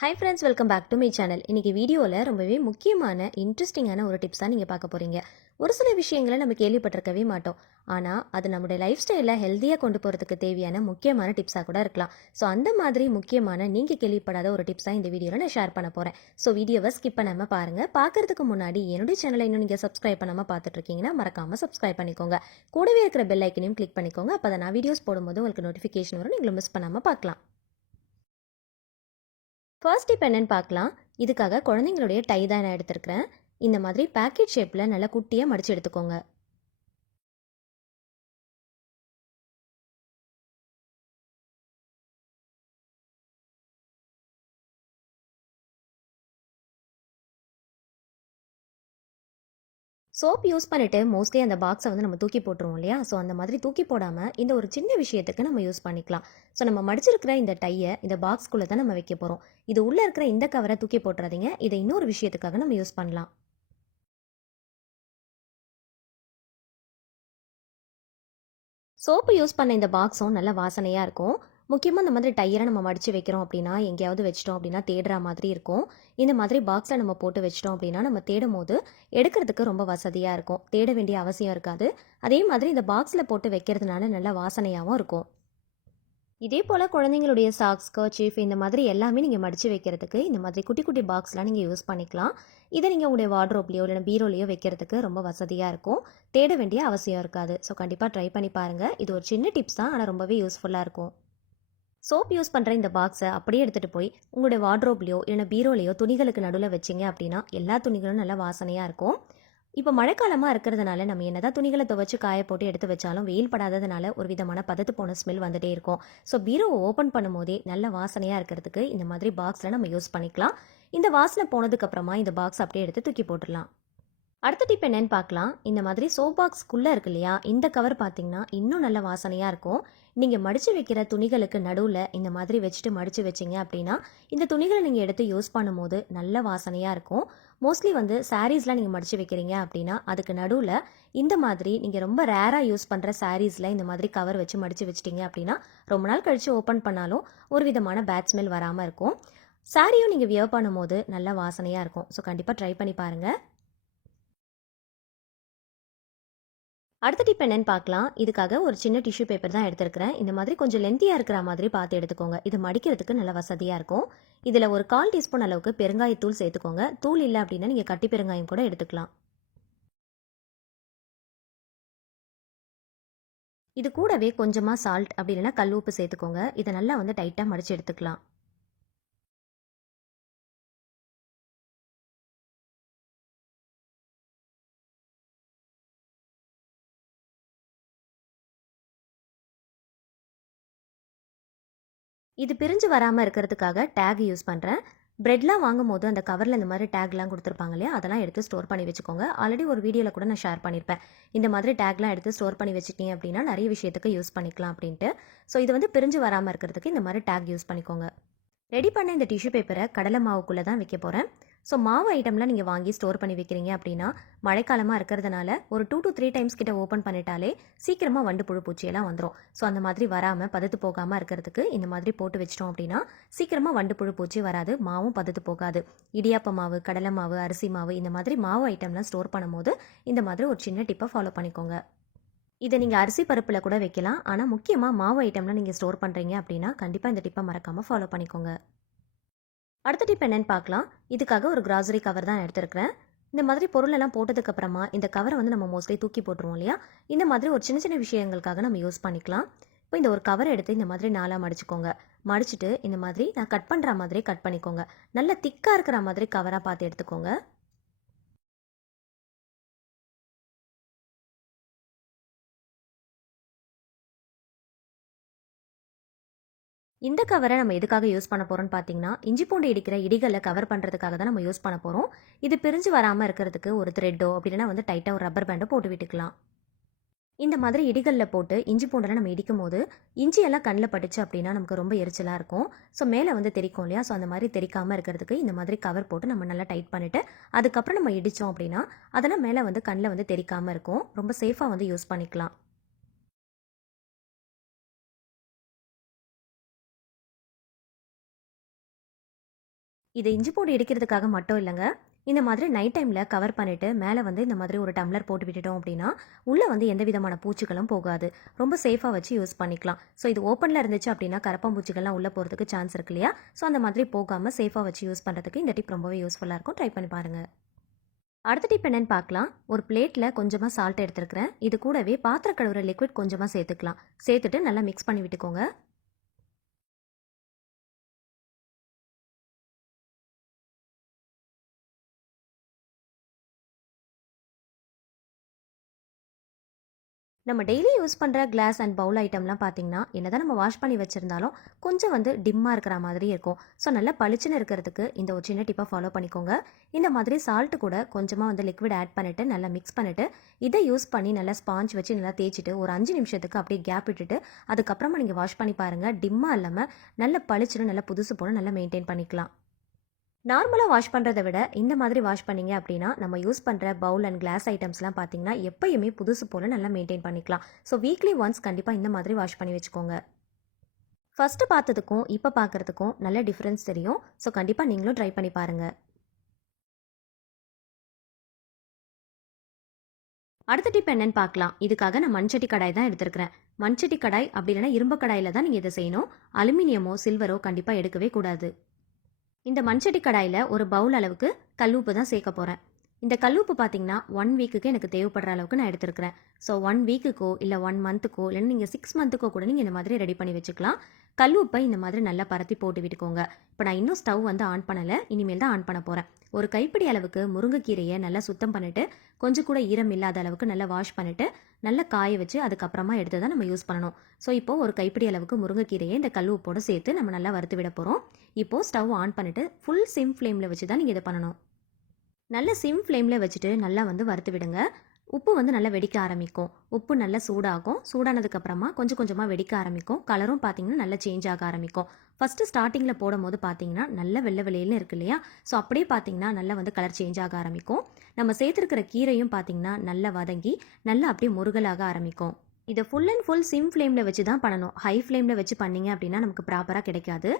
Hi friends welcome back to my channel இன்றைக்கி வீடியோவில் ரொம்பவே முக்கியமான இன்ட்ரெஸ்டிங்கான ஒரு டிப்ஸாக நீங்கள் பார்க்க போகிறீங்க ஒரு சில விஷயங்களை நம்ம கேள்விப்பட்டிருக்கவே மாட்டோம். ஆனால் அது நம்முடைய லைஃப் ஸ்டைலில் ஹெல்த்தியாக கொண்டு போகிறதுக்கு தேவையான முக்கியமான டிப்ஸாக கூட இருக்கலாம். ஸோ அந்த மாதிரி முக்கியமான நீங்கள் கேள்விப்படாத ஒரு டிப்ஸாக இந்த வீடியோவில் நான் ஷேர் பண்ண போகிறேன் ஸோ வீடியோவை ஸ்கிப் பண்ணாமல் பாருங்கள் பார்க்கறதுக்கு முன்னாடி என்னுடைய சேனலை இன்னும் நீங்கள் சப்ஸ்கிரைப் பண்ணாமல் பார்த்துட்டு இருக்கீங்கன்னா மறக்காமல் சப்ஸ்கிரைப் பண்ணிக்கோங்க. கூடவே இருக்கிற பெல் ஐக்கனையும் கிளிக் பண்ணிக்கோங்க. அப்போ நான் வீடியோஸ் போடும்போது உங்களுக்கு நோட்டிஃபிகேஷன் வரும். நீங்களும் மிஸ் பண்ணாமல் பார்க்கலாம். ஃபர்ஸ்ட் இப்போ என்னென்னு பார்க்கலாம். இதுக்காக குழந்தைங்களுடைய டை தான் நான் எடுத்திருக்கிறேன். இந்த மாதிரி பேக்கெட் ஷேப்பில் நல்லா குட்டியாக மடித்து எடுத்துக்கோங்க. சோப் யூஸ் பண்ணிவிட்டு மோஸ்ட்லி அந்த பாக்ஸை வந்து நம்ம தூக்கி போட்டுருவோம் இல்லையா? ஸோ அந்த மாதிரி தூக்கி போடாமல் இந்த ஒரு சின்ன விஷயத்துக்கு நம்ம யூஸ் பண்ணிக்கலாம். ஸோ நம்ம மடிச்சிருக்கிற இந்த டையை இந்த பாக்ஸ்குள்ளே தான் நம்ம வைக்க போகிறோம் இது உள்ளே இருக்கிற இந்த கவரை தூக்கி போட்டுறாதீங்க. இதை இன்னொரு விஷயத்துக்காக நம்ம யூஸ் பண்ணலாம். சோப்பு யூஸ் பண்ண இந்த பாக்ஸும் நல்ல வாசனையாக இருக்கும். முக்கியமாக இந்த மாதிரி டயரை நம்ம மடித்து வைக்கிறோம் அப்படின்னா எங்கேயாவது வச்சிட்டோம் அப்படின்னா தேடுற மாதிரி இருக்கும். இந்த மாதிரி பாக்ஸில் நம்ம போட்டு வச்சிட்டோம் அப்படின்னா நம்ம தேடும் போது எடுக்கிறதுக்கு ரொம்ப வசதியாக இருக்கும். தேட வேண்டிய அவசியம் இருக்காது. அதே மாதிரி இந்த பாக்ஸில் போட்டு வைக்கிறதுனால நல்ல வாசனையாகவும் இருக்கும். இதே போல் குழந்தைங்களுடைய சாக்ஸ் கர்ச்சீஃப் இந்த மாதிரி எல்லாமே நீங்கள் மடித்து வைக்கிறதுக்கு இந்த மாதிரி குட்டி குட்டி பாக்ஸ்லாம் நீங்கள் யூஸ் பண்ணிக்கலாம். இதை நீங்கள் உங்களுடைய வார்ட்ரோப்லேயோ இல்லை பீரோலையோ வைக்கிறதுக்கு ரொம்ப வசதியாக இருக்கும். தேட வேண்டிய அவசியம் இருக்காது. ஸோ கண்டிப்பாக ட்ரை பண்ணி பாருங்கள் இது ஒரு சின்ன டிப்ஸ் தான். ஆனால் ரொம்பவே யூஸ்ஃபுல்லாக இருக்கும். சோப் யூஸ் பண்ணுற இந்த பாக்ஸை அப்படியே எடுத்துகிட்டு போய் உங்களுடைய வார்ட்ரோப்லையோ இல்லைனா பீரோலையோ துணிகளுக்கு நடுவில் வச்சிங்க அப்படின்னா எல்லா துணிகளும் நல்லா வாசனையாக இருக்கும். இப்போ மழைக்காலமாக இருக்கிறதுனால நம்ம என்னதான் துணிகளை துவைச்சு காய போட்டு எடுத்து வச்சாலும் வெயில் படாததுனால ஒரு விதமான பதத்து போன ஸ்மெல் வந்துட்டே இருக்கும். ஸோ பீரோவை ஓப்பன் பண்ணும்போதே நல்ல வாசனையாக இருக்கிறதுக்கு இந்த மாதிரி பாக்ஸில் நம்ம யூஸ் பண்ணிக்கலாம். இந்த வாசனை போனதுக்கப்புறமா இந்த பாக்ஸ் அப்படியே எடுத்து தூக்கி போட்டுடலாம். அடுத்த டிப் என்னன்னு பார்க்கலாம். இந்த மாதிரி சோப் பாக்ஸ்க்குள்ளே இருக்கு இல்லையா? இந்த கவர் பார்த்தீங்கன்னா இன்னும் நல்ல வாசனையாக இருக்கும். நீங்கள் மடித்து வைக்கிற துணிகளுக்கு நடுவில் இந்த மாதிரி வச்சுட்டு மடித்து வச்சிங்க அப்படின்னா இந்த துணிகளை நீங்கள் எடுத்து யூஸ் பண்ணும்போது நல்ல வாசனையாக இருக்கும். மோஸ்ட்லி வந்து சாரீஸ்லாம் நீங்கள் மடித்து வைக்கிறீங்க அப்படின்னா அதுக்கு நடுவில் இந்த மாதிரி நீங்கள் ரொம்ப ரேராக யூஸ் பண்ணுற சாரீஸில் இந்த மாதிரி கவர் வச்சு மடித்து வச்சிட்டிங்க அப்படின்னா ரொம்ப நாள் கழித்து ஓப்பன் பண்ணாலும் ஒரு விதமான பேட் ஸ்மெல் வராமல் இருக்கும். சாரியும் நீங்கள் வியர் பண்ணும்போது நல்ல வாசனையாக இருக்கும். ஸோ கண்டிப்பாக ட்ரை பண்ணி பாருங்கள் அடுத்த டிப் என்னன்னு பார்க்கலாம். இதுக்காக ஒரு சின்ன டிஷ்யூ பேப்பர் தான் எடுத்திருக்கிறேன். இந்த மாதிரி கொஞ்சம் லென்த்தியாக இருக்கிற மாதிரி பார்த்து எடுத்துக்கோங்க. இது மடிக்கிறதுக்கு நல்ல வசதியாக இருக்கும். இதில் ஒரு கால் டீஸ்பூன் அளவுக்கு பெருங்காயத்தூள் சேர்த்துக்கோங்க. தூள் இல்லை அப்படின்னா நீங்கள் கட்டி பெருங்காயம் கூட எடுத்துக்கலாம். இது கூடவே கொஞ்சமாக சால்ட் அப்படி இல்லைன்னா கல் உப்பு சேர்த்துக்கோங்க. இதை நல்லா வந்து டைட்டாக மடித்து எடுத்துக்கலாம். இது பிரிஞ்சு வராமல் இருக்கிறதுக்காக டேக் யூஸ் பண்ணுறேன் ப்ரெட்லாம் வாங்கும் போது அந்த கவரில் இந்த மாதிரி டேக்லாம் கொடுத்துருப்பாங்க இல்லையா? அதெல்லாம் எடுத்து ஸ்டோர் பண்ணி வச்சுக்கோங்க. ஆல்ரெடி ஒரு வீடியோவில் கூட நான் ஷேர் பண்ணியிருப்பேன் இந்த மாதிரி டேக்லாம் எடுத்து ஸ்டோர் பண்ணி வச்சுட்டீங்க அப்படின்னா நிறைய விஷயத்துக்கு யூஸ் பண்ணிக்கலாம் அப்படின்ட்டு. ஸோ இது வந்து பிரிஞ்சு வராமல் இருக்கிறதுக்கு இந்த மாதிரி டேக் யூஸ் பண்ணிக்கோங்க. ரெடி பண்ண இந்த டிஷ்யூ பேப்பரை கடலை மாவுக்குள்ளே தான் வைக்க போகிறேன். ஸோ மாவு ஐட்டம்லாம் நீங்கள் வாங்கி ஸ்டோர் பண்ணி வைக்கிறீங்க அப்படின்னா மழைக்காலமாக இருக்கிறதுனால ஒரு டூ டு த்ரீ டைம்ஸ் கிட்ட ஓப்பன் பண்ணிட்டாலே சீக்கிரமாக வண்டு புழு பூச்சியெல்லாம் வந்துடும் ஸோ அந்த மாதிரி வராமல் பதத்து போகாமல் இருக்கிறதுக்கு இந்த மாதிரி போட்டு வச்சிட்டோம் அப்படின்னா சீக்கிரமாக வண்டு புழு பூச்சி வராது மாவும் பதத்து போகாது. இடியாப்ப மாவு கடலை மாவு அரிசி மாவு இந்த மாதிரி மாவு ஐட்டம்லாம் ஸ்டோர் பண்ணும்போது இந்த மாதிரி ஒரு சின்ன டிப்பை ஃபாலோ பண்ணிக்கோங்க. இதை நீங்கள் அரிசி பருப்பில் கூட வைக்கலாம். ஆனால் முக்கியமாக மாவு ஐட்டம்லாம் நீங்கள் ஸ்டோர் பண்ணுறீங்க அப்படின்னா கண்டிப்பாக இந்த டிப்பை மறக்காமல் ஃபாலோ பண்ணிக்கோங்க. அடுத்த டிப் என்னென்னு பார்க்கலாம். இதுக்காக ஒரு கிராசரி கவர் தான் எடுத்திருக்கிறேன். இந்த மாதிரி பொருளெல்லாம் போட்டதுக்கப்புறமா இந்த கவரை வந்து நம்ம மோஸ்ட்லி தூக்கி போட்டுருவோம் இல்லையா? இந்த மாதிரி ஒரு சின்ன சின்ன விஷயங்களுக்காக நம்ம யூஸ் பண்ணிக்கலாம். இப்போ இந்த ஒரு கவர் எடுத்து இந்த மாதிரி நாளாக மடிச்சுக்கோங்க. மடிச்சுட்டு இந்த மாதிரி நான் கட் பண்ணுற மாதிரி கட் பண்ணிக்கோங்க. நல்ல திக்காக இருக்கிற மாதிரி கவராக பார்த்து எடுத்துக்கோங்க. இந்த கவரை நம்ம எதுக்காக யூஸ் பண்ண போகிறோம்னு பார்த்தீங்கன்னா இஞ்சி பூண்டு இடிக்கிற இடிகளை கவர் பண்ணுறதுக்காக தான் நம்ம யூஸ் பண்ண போகிறோம் இது பிரிஞ்சு வராமல் இருக்கிறதுக்கு ஒரு த்ரெட்டோ அப்படின்னா வந்து டைட்டாக ஒரு ரப்பர் பேண்டோ போட்டு விட்டுக்கலாம். இந்த மாதிரி இடிகளில் போட்டு இஞ்சி பூண்டெல்லாம் நம்ம இடிக்கும் போது இஞ்சியெல்லாம் கண்ணில் பட்டுச்சு அப்படின்னா நமக்கு ரொம்ப எரிச்சலாக இருக்கும். ஸோ மேலே வந்து தெரிக்கும் இல்லையா? ஸோ அந்த மாதிரி தெரிக்காமல் இருக்கிறதுக்கு இந்த மாதிரி கவர் போட்டு நம்ம நல்லா டைட் பண்ணிவிட்டு அதுக்கப்புறம் நம்ம இடித்தோம் அப்படின்னா அதெல்லாம் மேலே வந்து கண்ணில் வந்து தெரிக்காமல் இருக்கும். ரொம்ப சேஃபாக வந்து யூஸ் பண்ணிக்கலாம். இது இஞ்சி பூண்டு இடிக்கிறதுக்காக மட்டும் இல்லைங்க. இந்த மாதிரி நைட் டைமில் கவர் பண்ணிவிட்டு மேலே வந்து இந்த மாதிரி ஒரு டம்ளர் போட்டு விட்டுட்டோம் அப்படின்னா உள்ளே வந்து எந்த விதமான பூச்சிகளும் போகாது. ரொம்ப சேஃபாக வச்சு யூஸ் பண்ணிக்கலாம். ஸோ இது ஓப்பனில் இருந்துச்சு அப்படின்னா கரப்பாம்பூச்சிகள்லாம் உள்ளே போகிறதுக்கு சான்ஸ் இருக்கு இல்லையா? ஸோ அந்த மாதிரி போகாமல் சேஃபாக வச்சு யூஸ் பண்ணுறதுக்கு இந்த டிப் ரொம்பவே யூஸ்ஃபுல்லாக இருக்கும். ட்ரை பண்ணி பாருங்கள் அடுத்த டிப் என்னன்னு பார்க்கலாம். ஒரு பிளேட்டில் கொஞ்சமாக சால்ட் எடுத்துருக்கிறேன். இது கூடவே பாத்திர கழுவுற லிக்விட் கொஞ்சமாக சேர்த்துக்கலாம். சேர்த்துட்டு நல்லா மிக்ஸ் பண்ணி விட்டுக்கோங்க. நம்ம டெய்லி யூஸ் பண்ணுற கிளாஸ் அண்ட் பவுல் ஐட்டம்லாம் பார்த்தீங்கன்னா என்னதான் நம்ம வாஷ் பண்ணி வச்சுருந்தாலும் கொஞ்சம் வந்து டிம்மாக இருக்கிற மாதிரி இருக்கும். ஸோ நல்லா பளிச்சுன்னு இருக்கிறதுக்கு இந்த ஒரு சின்ன டிப்பை ஃபாலோ பண்ணிக்கோங்க. இந்த மாதிரி சால்ட்டு கூட கொஞ்சமாக வந்து லிக்விட் ஆட் பண்ணிவிட்டு நல்லா மிக்ஸ் பண்ணிவிட்டு இதை யூஸ் பண்ணி நல்லா ஸ்பாஞ்ச் வச்சு நல்லா தேய்ச்சிட்டு ஒரு அஞ்சு நிமிஷத்துக்கு அப்படியே கேப் விட்டுட்டு அதுக்கப்புறமா நீங்கள் வாஷ் பண்ணி பாருங்கள் டிம்மாக இல்லாமல் நல்ல பளிச்சுன்னு நல்லா புதுசு போல நல்லா மெயின்டைன் பண்ணிக்கலாம். நார்மலாக வாஷ் பண்ணுறதை விட இந்த மாதிரி வாஷ் பண்ணீங்க அப்படின்னா நம்ம யூஸ் பண்ணுற பவுல் அண்ட் கிளாஸ் ஐட்டம்ஸ்லாம் பார்த்தீங்கன்னா எப்பயுமே புதுசு போல் நல்லா மெயின்டைன் பண்ணிக்கலாம். ஸோ வீக்லி ஒன்ஸ் கண்டிப்பாக இந்த மாதிரி வாஷ் பண்ணி வச்சுக்கோங்க. ஃபஸ்ட்டு பார்த்ததுக்கும் இப்போ பார்க்குறதுக்கும் நல்ல டிஃப்ரென்ஸ் தெரியும். ஸோ கண்டிப்பாக நீங்களும் ட்ரை பண்ணி பாருங்கள் அடுத்த டிப் என்னன்னு பார்க்கலாம். இதுக்காக நான் மண்சட்டி கடாய் தான் எடுத்திருக்கிறேன். மண்சட்டி கடாய் அப்படி இல்லைன்னா இரும்பு கடாயில் தான் நீங்கள் இதை செய்யணும். அலுமினியமோ சில்வரோ கண்டிப்பாக எடுக்கவே கூடாது. இந்த மண்சட்டி கடாயில் ஒரு பவுல் அளவுக்கு கல்லுப்பு தான் சேர்க்க போகிறேன் இந்த கல்லுப்பு பார்த்தீங்கன்னா ஒன் வீக்குக்கு எனக்கு தேவைப்படுற அளவுக்கு நான் எடுத்துருக்கிறேன். ஸோ ஒன் வீக்குக்கோ இல்லை ஒன் மந்த்துக்கோ இல்லைன்னா நீங்கள் சிக்ஸ் மந்த்துக்கோ கூட நீங்கள் இந்த மாதிரி ரெடி பண்ணி வச்சுக்கலாம். கல்லுப்பை இந்த மாதிரி நல்லா பரத்தி போட்டு விட்டுக்கோங்க. இப்போ நான் இன்னும் ஸ்டவ் வந்து ஆன் பண்ணலை இனிமேல் தான் ஆன் பண்ண போகிறேன் ஒரு கைப்பிடி அளவுக்கு முருங்கைக்கீரையை நல்லா சுத்தம் பண்ணிவிட்டு கொஞ்சம் கூட ஈரம் இல்லாத அளவுக்கு நல்லா வாஷ் பண்ணிவிட்டு நல்லா காய வச்சு அதுக்கப்புறமா எடுத்து தான் நம்ம யூஸ் பண்ணணும். ஸோ இப்போது ஒரு கைப்பிடி அளவுக்கு முருங்கைக்கீரையை இந்த கல்லுப்போடு சேர்த்து நம்ம நல்லா வறுத்து விட போகிறோம் இப்போது ஸ்டவ் ஆன் பண்ணிவிட்டு ஃபுல் சிம் ஃப்ளேமில் வச்சு தான் நீங்கள் இதை பண்ணணும். நல்ல சிம் ஃப்ளேமில் வச்சுட்டு நல்லா வந்து வறுத்து விடுங்க. உப்பு வந்து நல்லா வெடிக்க ஆரம்பிக்கும். உப்பு நல்லா சூடாகும். சூடானதுக்கப்புறமா கொஞ்சம் கொஞ்சமாக வெடிக்க ஆரம்பிக்கும். கலரும் பார்த்தீங்கன்னா நல்லா சேஞ்ச் ஆக ஆரம்பிக்கும். ஃபஸ்ட்டு ஸ்டார்டிங்கில் போடும் போது பார்த்தீங்கன்னா நல்ல வெள்ளை வெளியிலும் இருக்கு இல்லையா? ஸோ அப்படியே பார்த்தீங்கன்னா நல்லா வந்து கலர் சேஞ்ச் ஆக ஆரம்பிக்கும். நம்ம சேர்த்துருக்கிற கீரையும் பார்த்தீங்கன்னா நல்லா வதங்கி நல்லா அப்படியே முருகலாக ஆரம்பிக்கும். இதை ஃபுல் அண்ட் ஃபுல் சிம் ஃப்ளேமில் வச்சு தான் பண்ணணும். ஹை ஃப்ளேமில் வச்சு பண்ணீங்க அப்படின்னா நமக்கு ப்ராப்பராக கிடைக்காது.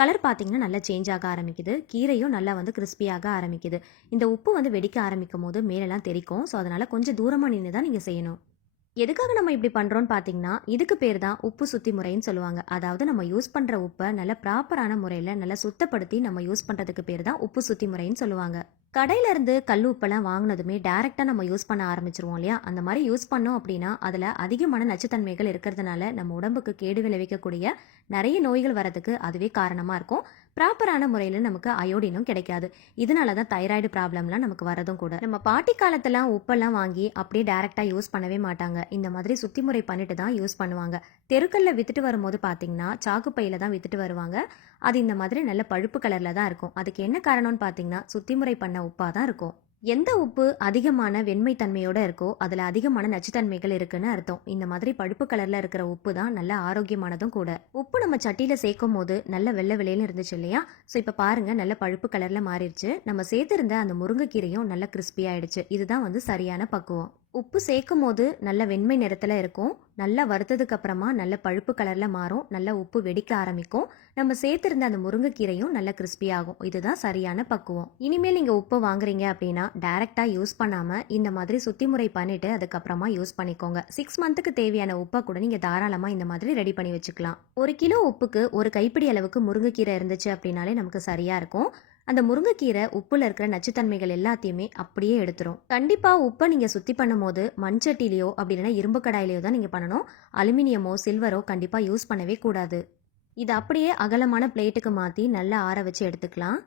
கலர் பார்த்தீங்கன்னா நல்லா சேஞ்ச் ஆக ஆரம்பிக்குது. கீரையும் நல்லா வந்து கிறிஸ்பியாக ஆரம்பிக்குது. இந்த உப்பு வந்து வெடிக்க ஆரம்பிக்கும் போது மேலெல்லாம் தெரிக்கும் ஸோ அதனால் கொஞ்சம் தூரமாக நின்று தான் நீங்கள் செய்யணும். எதுக்காக நம்ம இப்படி பண்ணுறோன்னு பார்த்தீங்கன்னா இதுக்கு பேர் தான் உப்பு சுத்தி முறைன்னு சொல்லுவாங்க. அதாவது நம்ம யூஸ் பண்ணுற உப்பை நல்ல ப்ராப்பரான முறையில் நல்லா சுத்தப்படுத்தி நம்ம யூஸ் பண்ணுறதுக்கு பேர் தான் உப்பு சுத்தி முறைன்னு சொல்லுவாங்க. கடையில இருந்து கல் உப்பெல்லாம் வாங்கினதுமே டேரெக்டாக நம்ம யூஸ் பண்ண ஆரம்பிச்சிருவோம் இல்லையா? அந்த மாதிரி யூஸ் பண்ணோம் அப்படின்னா அதில் அதிகமான நச்சுத்தன்மைகள் இருக்கிறதுனால நம்ம உடம்புக்கு கேடு விளைவிக்கக்கூடிய நிறைய நோய்கள் வரதுக்கு அதுவே காரணமாக இருக்கும். ப்ராப்பரான முறையில் நமக்கு அயோடினும் கிடைக்காது. இதனால தான் தைராய்டு ப்ராப்ளம்லாம் நமக்கு வரதும் கூட. நம்ம பாட்டி காலத்தெல்லாம் உப்பெல்லாம் வாங்கி அப்படியே டேரெக்டாக யூஸ் பண்ணவே மாட்டாங்க. இந்த மாதிரி சுத்தி முறை பண்ணிட்டு தான் யூஸ் பண்ணுவாங்க. தெருக்கல்ல வித்துட்டு வரும்போது பார்த்தீங்கன்னா சாக்கு பையில தான் வித்துட்டு வருவாங்க. அது இந்த மாதிரி நல்ல பழுப்பு கலரில் தான் இருக்கும். அதுக்கு என்ன காரணம்னு பார்த்தீங்கன்னா சுத்தி முறை பண்ண உப்பாக தான் இருக்கும். எந்த உப்பு அதிகமான வெண்மை தன்மையோட இருக்கோ அதில் அதிகமான நச்சுத்தன்மைகள் இருக்குன்னு அர்த்தம். இந்த மாதிரி பழுப்பு கலரில் இருக்கிற உப்பு தான் நல்ல ஆரோக்கியமானதும் கூட. உப்பு நம்ம சட்டியில் சேர்க்கும் போது நல்ல வெள்ளை வெளியில இருந்துச்சு இல்லையா? ஸோ இப்போ பாருங்க நல்ல பழுப்பு கலரில் மாறிடுச்சு. நம்ம சேர்த்திருந்த அந்த முருங்கைக்கீரையும் நல்ல கிறிஸ்பி ஆயிடுச்சு. இதுதான் வந்து சரியான பக்குவம். உப்பு சேர்க்கும் போது நல்ல வெண்மை நிறத்தில் இருக்கும். நல்லா வறுத்ததுக்கு அப்புறமா நல்ல பழுப்பு கலரில் மாறும். நல்லா உப்பு வெடிக்க ஆரம்பிக்கும். நம்ம சேர்த்துருந்த அந்த முருங்கைக்கீரையும் நல்ல கிறிஸ்பியாகும் இதுதான் சரியான பக்குவம். இனிமேல் நீங்கள் உப்பு வாங்குறீங்க அப்படின்னா டைரெக்டாக யூஸ் பண்ணாமல் இந்த மாதிரி சுத்தி முறை பண்ணிவிட்டு அதுக்கப்புறமா யூஸ் பண்ணிக்கோங்க. சிக்ஸ் மந்த்துக்கு தேவையான உப்பை கூட நீங்கள் தாராளமாக இந்த மாதிரி ரெடி பண்ணி வச்சுக்கலாம். ஒரு கிலோ உப்புக்கு ஒரு கைப்பிடி அளவுக்கு முருங்கைக்கீரை இருந்துச்சு அப்படின்னாலே நமக்கு சரியாக இருக்கும். அந்த முருங்கைக்கீரை உப்புல இருக்கிற நச்சுத்தன்மைகள் எல்லாத்தையுமே அப்படியே எடுத்துரும். கண்டிப்பா உப்பை நீங்க சுத்தி பண்ணும் போது மண்சட்டிலேயோ அப்படி இல்லைன்னா இரும்பு கடாயிலையோ தான் நீங்க பண்ணணும். அலுமினியமோ சில்வரோ கண்டிப்பா யூஸ் பண்ணவே கூடாது. இது அப்படியே அகலமான பிளேட்டுக்கு மாத்தி நல்லா ஆற வச்சு எடுத்துக்கலாம்.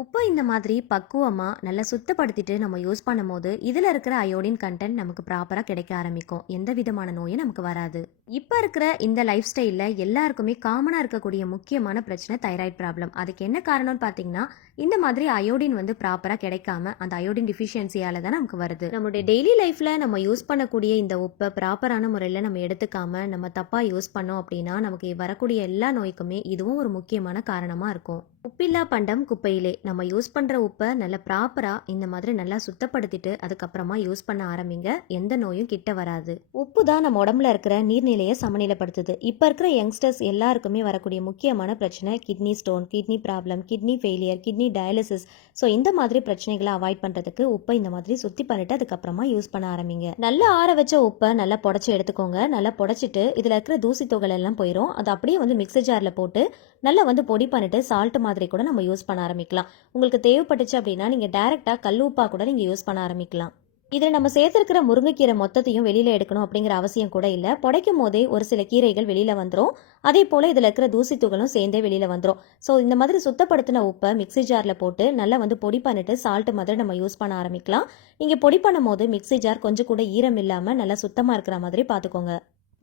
உப்பை இந்த மாதிரி பக்குவமாக நல்லா சுத்தப்படுத்திட்டு நம்ம யூஸ் பண்ணும்போது இதில் இருக்கிற அயோடின் கண்டென்ட் நமக்கு ப்ராப்பராக கிடைக்க ஆரம்பிக்கும். எந்த விதமான நோயும் நமக்கு வராது. இப்போ இருக்கிற இந்த லைஃப் ஸ்டைலில் எல்லாருக்குமே காமனாக இருக்கக்கூடிய முக்கியமான பிரச்சனை தைராய்டு ப்ராப்ளம் அதுக்கு என்ன காரணம்னு பார்த்தீங்கன்னா இந்த மாதிரி அயோடின் வந்து ப்ராப்பராக கிடைக்காம அந்த அயோடின் டிஃபிஷியன்சியால தான் நமக்கு வருது. நம்மளுடைய டெய்லி லைஃப்பில் நம்ம யூஸ் பண்ணக்கூடிய இந்த உப்பை ப்ராப்பரான முறையில் நம்ம எடுத்துக்காம நம்ம தப்பாக யூஸ் பண்ணோம் அப்படின்னா நமக்கு வரக்கூடிய எல்லா நோய்க்குமே இதுவும் ஒரு முக்கியமான காரணமாக இருக்கும். உப்பில்லா பண்டம் குப்பையிலே. நம்ம யூஸ் பண்ணுற உப்பை நல்லா ப்ராப்பராக இந்த மாதிரி நல்லா சுத்தப்படுத்திட்டு அதுக்கப்புறமா யூஸ் பண்ண ஆரம்பிங்க. எந்த நோயும் கிட்ட வராது. உப்பு தான் நம்ம உடம்புல இருக்கிற நீர்நிலையை சமநிலைப்படுத்துது. இப்போ இருக்கிற யங்ஸ்டர்ஸ் எல்லாருக்குமே வரக்கூடிய முக்கியமான பிரச்சனை kidney stone kidney problem kidney failure kidney dialysis. So இந்த மாதிரி பிரச்சனைகளை அவாய்ட் பண்ணுறதுக்கு உப்பை இந்த மாதிரி சுத்தி பண்ணிட்டு அதுக்கப்புறமா யூஸ் பண்ண ஆரம்பிங்க. நல்லா ஆற வச்ச உப்பை நல்லா புடச்சி எடுத்துக்கோங்க. நல்லா புடச்சிட்டு இதில் இருக்கிற தூசி தொகை எல்லாம் போயிடும் அது அப்படியே வந்து மிக்சர் ஜாரில் போட்டு நல்லா வந்து பொடி பண்ணிட்டு சால்ட் மாதிரி கூட நம்ம யூஸ் பண்ண ஆரம்பிக்கலாம். உங்களுக்கு தேவைப்பட்டுச்சு அப்படின்னா நீங்கள் டேரெக்டாக கல் உப்பா கூட நீங்கள் யூஸ் பண்ண ஆரம்பிக்கலாம். இதில் நம்ம சேர்த்துருக்கிற முருங்கைக்கீரை மொத்தத்தையும் வெளியில் எடுக்கணும் அப்படிங்கிற அவசியம் கூட இல்லை. புடைக்கும் போதே ஒரு சில கீரைகள் வெளியில் வந்துடும் அதே போல் இதில் இருக்கிற தூசி துகளும் சேர்ந்தே வெளியில் வந்துடும் ஸோ இந்த மாதிரி சுத்தப்படுத்தின உப்பை மிக்ஸி ஜாரில் போட்டு நல்லா வந்து பொடி பண்ணிட்டு சால்ட் மாதிரி நம்ம யூஸ் பண்ண ஆரம்பிக்கலாம். நீங்கள் பொடி பண்ணும் போது மிக்ஸி ஜார் கொஞ்சம் கூட ஈரம் இல்லாமல் நல்லா சுத்தமாக இருக்கிற மாதிரி பார்த்துக்கோங்க.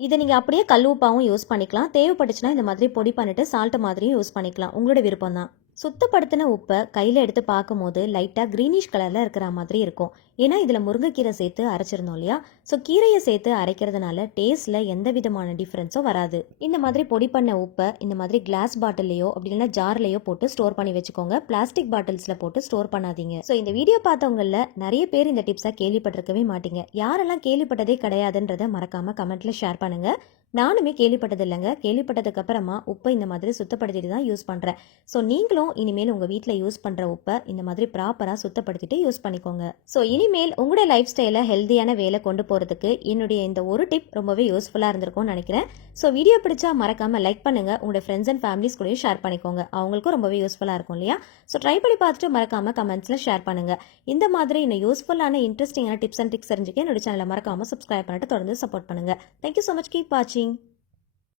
இதை நீங்கள் அப்படியே கல் உப்பாவும் யூஸ் பண்ணிக்கலாம். தேவைப்பட்டுச்சுன்னா இந்த மாதிரி பொடி பண்ணிட்டு சால்ட்டு மாதிரியும் யூஸ் பண்ணிக்கலாம். உங்களோட விருப்பம் தான் சுத்தப்படுத்தின உப்பை கையில் எடுத்து பார்க்கும்போது லைட்டாக க்ரீனிஷ் கலரில் இருக்கிற மாதிரி இருக்கும். ஏன்னா இதில் முருங்கைக்கீரை சேர்த்து அரைச்சிருந்தோம் இல்லையா? ஸோ கீரையை சேர்த்து அரைக்கிறதுனால டேஸ்ட்டில் எந்த விதமான டிஃப்ரென்ஸும் வராது. இந்த மாதிரி பொடி பண்ண உப்பை இந்த மாதிரி கிளாஸ் பாட்டில்லையோ அப்படி இல்லைன்னா ஜார்லையோ போட்டு ஸ்டோர் பண்ணி வச்சுக்கோங்க. பிளாஸ்டிக் பாட்டில்ஸில் போட்டு ஸ்டோர் பண்ணாதீங்க. ஸோ இந்த வீடியோ பார்த்தவங்களில் நிறைய பேர் இந்த டிப்ஸை கேள்விப்பட்டிருக்கவே மாட்டீங்க. யாரெல்லாம் கேள்விப்பட்டதே கிடையாதுன்றதை மறக்காமல் கமெண்ட்டில் ஷேர் பண்ணுங்கள் நானுமே கேள்விப்பட்டது இல்லைங்க கேள்விப்பட்டதுக்கு அப்புறமா உப்பை இந்த மாதிரி சுத்தப்படுத்திட்டு தான் யூஸ் பண்ணுறேன் ஸோ நீங்களும் இனிமேல் உங்கள் வீட்டில் யூஸ் பண்ணுற உப்பை இந்த மாதிரி ப்ராப்பராக சுத்தப்படுத்திட்டு யூஸ் பண்ணிக்கோங்க. ஸோ இனிமேல் உங்களுடைய லைஃப் ஸ்டைலை ஹெல்த்தியான வேலை கொண்டு போகிறதுக்கு என்னுடைய இந்த ஒரு டிப் ரொம்பவே யூஸ்ஃபுல்லாக இருந்திருக்கும்னு நினைக்கிறேன். ஸோ வீடியோ பிடிச்சா மறக்காமல் லைக் பண்ணுங்கள் உங்களுடைய ஃப்ரெண்ட்ஸ் அண்ட் ஃபேமிலிஸ் கூடயும் ஷேர் பண்ணிக்கோங்க. அவங்களுக்கும் ரொம்பவே யூஸ்ஃபுல்லாக இருக்கும் இல்லையா? ஸோ ட்ரை பண்ணி பார்த்துட்டு மறக்காமல் கமெண்ட்ஸில் ஷேர் பண்ணுங்கள் இந்த மாதிரி இன்னும் யூஸ்ஃபுல்லான இன்ட்ரெஸ்டிங்கான டிப்ஸ் அண்ட் ட்ரிக்ஸ் தெரிஞ்சுக்க என்னோட சேனலை மறக்காமல் சப்ஸ்கிரைப் பண்ணிட்டு தொடர்ந்து சப்போர்ட் பண்ணுங்கள் தேங்க்யூ ஸோ மச் கீப் வாட்சிங் 经